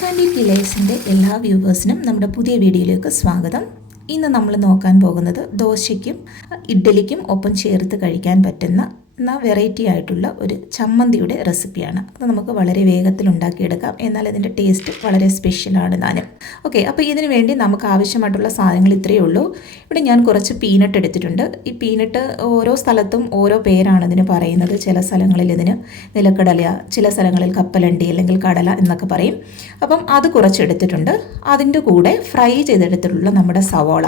കുക്കാൻഡി ഡിലൈസിൻ്റെ എല്ലാ വ്യൂവേഴ്സിനും നമ്മുടെ പുതിയ വീഡിയോയിലേക്ക് സ്വാഗതം. ഇന്ന് നമ്മൾ നോക്കാൻ പോകുന്നത് ദോശയ്ക്കും ഇഡ്ഡലിക്കും ഒപ്പം ചേർത്ത് കഴിക്കാൻ പറ്റുന്ന വെറൈറ്റി ആയിട്ടുള്ള ഒരു ചമ്മന്തിയുടെ റെസിപ്പിയാണ്. അത് നമുക്ക് വളരെ വേഗത്തിൽ ഉണ്ടാക്കിയെടുക്കാം. എന്നാൽ അതിൻ്റെ ടേസ്റ്റ് വളരെ സ്പെഷ്യലാണ് താനും. ഓക്കെ, അപ്പോൾ ഇതിനു വേണ്ടി നമുക്ക് ആവശ്യമായിട്ടുള്ള സാധനങ്ങൾ ഇത്രയേ ഉള്ളൂ. ഇവിടെ ഞാൻ കുറച്ച് പീനട്ട് എടുത്തിട്ടുണ്ട്. ഈ പീനട്ട് ഓരോ സ്ഥലത്തും ഓരോ പേരാണ് ഇതിന് പറയുന്നത്. ചില സ്ഥലങ്ങളിൽ ഇതിന് നിലക്കടല, ചില സ്ഥലങ്ങളിൽ കപ്പലണ്ടി അല്ലെങ്കിൽ കടല എന്നൊക്കെ പറയും. അപ്പം അത് കുറച്ച് എടുത്തിട്ടുണ്ട്. അതിൻ്റെ കൂടെ ഫ്രൈ ചെയ്തെടുത്തിട്ടുള്ള നമ്മുടെ സവാള,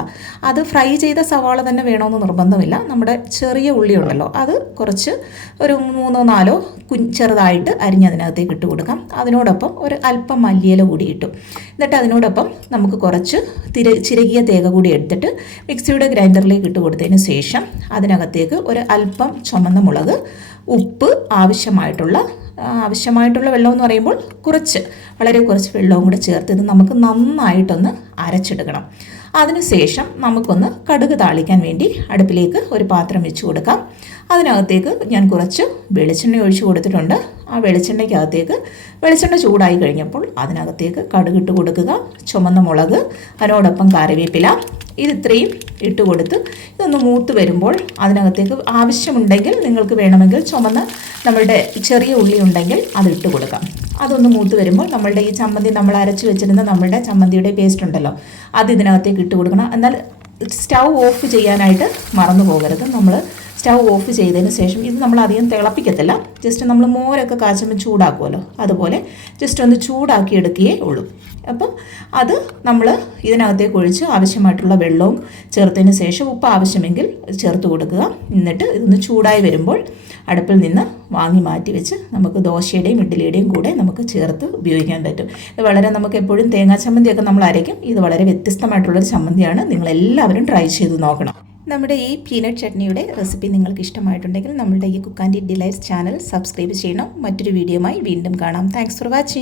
അത് ഫ്രൈ ചെയ്ത സവാള തന്നെ വേണമെന്ന് നിർബന്ധമില്ല. നമ്മുടെ ചെറിയ ഉള്ളി ഉണ്ടല്ലോ, അത് കുറച്ച് ഒരു 3-4 ചെറുതായിട്ട് അരിഞ്ഞതിനകത്തേക്ക് ഇട്ട് കൊടുക്കാം. അതിനോടൊപ്പം ഒരു അല്പം മല്ലിയില കൂടി ഇട്ടു. എന്നിട്ട് അതിനോടൊപ്പം നമുക്ക് കുറച്ച് ചിരകിയ തേങ്ങ കൂടി എടുത്തിട്ട് മിക്സിയുടെ ഗ്രൈൻഡറിലേക്ക് ഇട്ട് കൊടുത്തതിന് ശേഷം അതിനകത്തേക്ക് ഒരു അല്പം ചുമന്ന മുളക്, ഉപ്പ്, ആവശ്യമായിട്ടുള്ള വെള്ളം എന്ന് പറയുമ്പോൾ വളരെ കുറച്ച് വെള്ളവും കൂടെ ചേർത്ത് ഇത് നമുക്ക് നന്നായിട്ടൊന്ന് അരച്ചെടുക്കണം. അതിനുശേഷം നമുക്കൊന്ന് കടുക് താളിക്കാൻ വേണ്ടി അടുപ്പിലേക്ക് ഒരു പാത്രം വെച്ച് കൊടുക്കാം. അതിനകത്തേക്ക് ഞാൻ കുറച്ച് വെളിച്ചെണ്ണ ഒഴിച്ച് കൊടുത്തിട്ടുണ്ട്. ആ വെളിച്ചെണ്ണ ചൂടായി കഴിഞ്ഞപ്പോൾ അതിനകത്തേക്ക് കടുകിട്ട് കൊടുക്കുക, ചുമന്ന മുളക്, അതിനോടൊപ്പം കറിവേപ്പില, ഇത്രയും ഇട്ട് കൊടുത്ത് ഇതൊന്ന് മൂത്ത് വരുമ്പോൾ അതിനകത്തേക്ക് ആവശ്യമുണ്ടെങ്കിൽ നിങ്ങൾക്ക് വേണമെങ്കിൽ നമ്മളുടെ ചെറിയ ഉള്ളി ഉണ്ടെങ്കിൽ അത് ഇട്ട് കൊടുക്കാം. അതൊന്ന് മൂത്ത് വരുമ്പോൾ നമ്മളുടെ ഈ ചമ്മന്തി നമ്മൾ അരച്ച് വെച്ചിരുന്ന നമ്മളുടെ ചമ്മന്തിയുടെ പേസ്റ്റ് ഉണ്ടല്ലോ, അത് ഇതിനകത്തേക്ക് ഇട്ട് കൊടുക്കണം. എന്നാൽ സ്റ്റൗ ഓഫ് ചെയ്യാനായിട്ട് മറന്നു പോകരുത്. നമ്മൾ സ്റ്റൗ ഓഫ് ചെയ്തതിന് ശേഷം ഇത് നമ്മൾ അധികം തിളപ്പിക്കത്തില്ല. ജസ്റ്റ് നമ്മൾ മോരൊക്കെ കാച്ചുമ്പോൾ ചൂടാക്കുമല്ലോ, അതുപോലെ ജസ്റ്റ് ഒന്ന് ചൂടാക്കി എടുക്കുകയേ ഉള്ളൂ. അപ്പം അത് നമ്മൾ ഇതിനകത്തേക്ക് ഒഴിച്ച് ആവശ്യമായിട്ടുള്ള വെള്ളവും ചേർത്തതിന് ശേഷം ഉപ്പ് ആവശ്യമെങ്കിൽ ചേർത്ത് കൊടുക്കുക. എന്നിട്ട് ഇതൊന്ന് ചൂടായി വരുമ്പോൾ അടുപ്പിൽ നിന്ന് വാങ്ങി മാറ്റി വെച്ച് നമുക്ക് ദോശയുടെയും ഇഡ്ഡലിയുടെയും കൂടെ നമുക്ക് ചേർത്ത് ഉപയോഗിക്കാൻ പറ്റും. ഇത് വളരെ നമുക്ക് എപ്പോഴും തേങ്ങാ ചമ്മന്തിയൊക്കെ നമ്മൾ അരയ്ക്കും. ഇത് വളരെ വ്യത്യസ്തമായിട്ടുള്ളൊരു ചമ്മന്തിയാണ്. നിങ്ങളെല്ലാവരും ട്രൈ ചെയ്ത് നോക്കണം. നമ്മുടെ ഈ പീനട്ട് ചട്നിയുടെ റെസിപ്പി നിങ്ങൾക്ക് ഇഷ്ടമായിട്ടുണ്ടെങ്കിൽ നമ്മളുടെ ഈ കുക്കാൻഡി ഡിലൈറ്റ്സ് ചാനൽ സബ്സ്ക്രൈബ് ചെയ്യണം. മറ്റൊരു വീഡിയോയുമായി വീണ്ടും കാണാം. Thanks for watching.